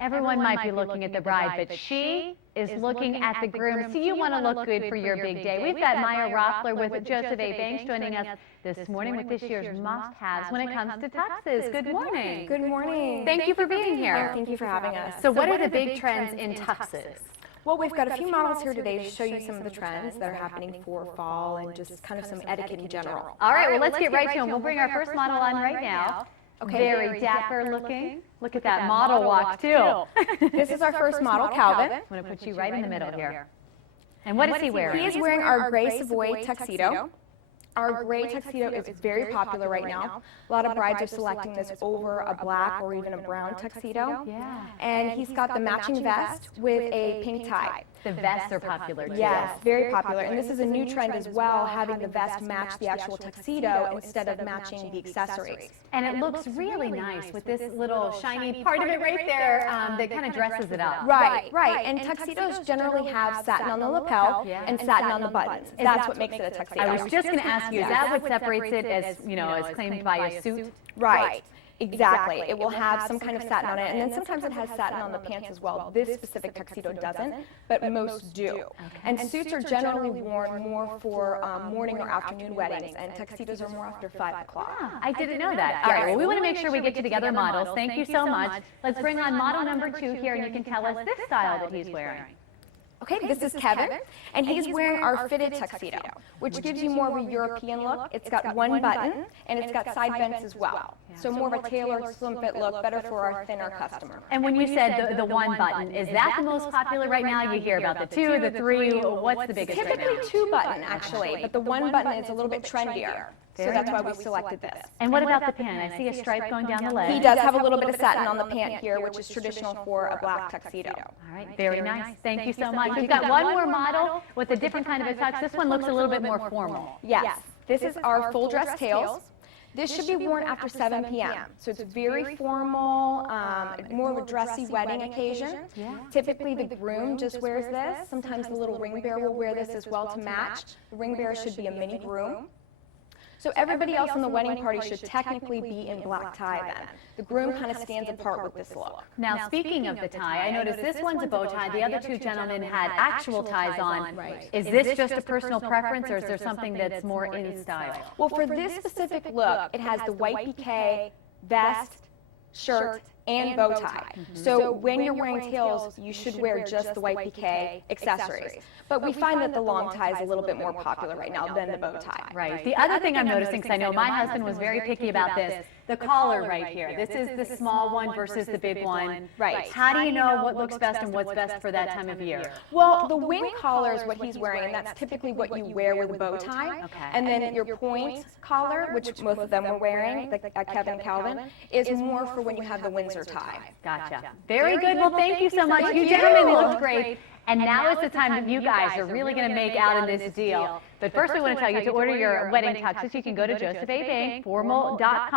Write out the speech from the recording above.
Everyone might be looking at the bride, but she is looking at the groom. So you want to look good for your big day. We've got Maya Roffler with Joseph A. Banks joining us this morning with this year's must-haves when it comes to tuxes. Good morning. Good morning. Thank you for being here. Thank you for having us. So what are the big trends in tuxes? Well, we've got a few models here today to show you some of the trends that are happening for fall and just kind of some etiquette in general. All right, well, let's get right to them. We'll bring our first model on right now. Okay. Very dapper looking. Look at that model walk, too. This is our first model, Calvin. I'm going to put you right in the middle here. And what is he wearing? He is wearing our gray Savoy tuxedo. Our gray tuxedo is very popular right now. A lot of brides are selecting this over a black or even a brown tuxedo. Yeah. And he's got the matching vest with a pink tie. The vests are popular too. Yes, very popular. And this is a new trend as well, having the vest match the actual tuxedo instead of matching the accessories. And it looks really nice with this little shiny part of it right there that kind of dresses it up. Right, right. And tuxedos generally have satin on the lapel and satin on the buttons. That's what makes it a tuxedo. I was just going to ask you, is that what separates it as, you know, as claimed by a suit? Right. Exactly. It will have some kind of satin on it, and then sometimes it has satin on the pants as well. This specific tuxedo doesn't, but most do. And suits are generally worn more for morning or afternoon weddings, and tuxedos are more after 5 o'clock. I didn't know that. All right, well, we want to make sure we get to the other models. Thank you so much. Let's bring on model number 2 here, and you can tell us this style that he's wearing. Okay, this is Kevin, and he's wearing our fitted tuxedo, which gives you more of a European look. It's got one button, and it's got side vents as well. So more of a tailored, slim fit look, better for our thinner customer. And when you said the one button, is that the most popular right now? You hear about the 2, the 3, what's the biggest right now? Typically 2 button, actually, but the one button is a little bit trendier. So that's why we selected this. And what about the pant? I see a stripe going down the leg. He does have a little bit of satin on the pant here, which is traditional for a black tuxedo. All right, very nice. Thank you so much. We've got one more model with a different kind of a tux. This one looks a little bit more formal. Yes, this is our full dress tails. This should be worn after 7 p.m. So it's very formal, more of a dressy wedding occasion. Typically the groom just wears this. Sometimes the little ring bearer will wear this as well to match. The ring bearer should be a mini groom. So everybody else in the wedding party should technically be in black tie then. The groom kind of stands apart with this look. Now speaking of the tie, I noticed this one's a bow tie. The other 2 gentlemen had actual ties on. Is this just a personal preference, or is there something that's more in style? Well, for this specific look, it has the white piqué, vest, shirt, and bow tie. So when you're wearing tails, you should wear just the white piqué accessories. But we find that the long tie is a little bit more popular right now than the bow tie. Right. The other thing I'm noticing, because I know my husband was very picky about this, the collar right here. This is the small one versus the big one. Right. How do you know what looks best and what's best for that time of year? Well, the wing collar is what he's wearing, and that's typically what you wear with a bow tie. And then your point collar, which both of them were wearing, Kevin and Calvin, is more for when you have the Windsor tie. Gotcha. Very good. Well, thank you so much. You gentlemen looked great. And now is the time that you guys are really going to make out in this deal. But first, we want to tell you to order your wedding tuxes. You can go to josephabankformal.com.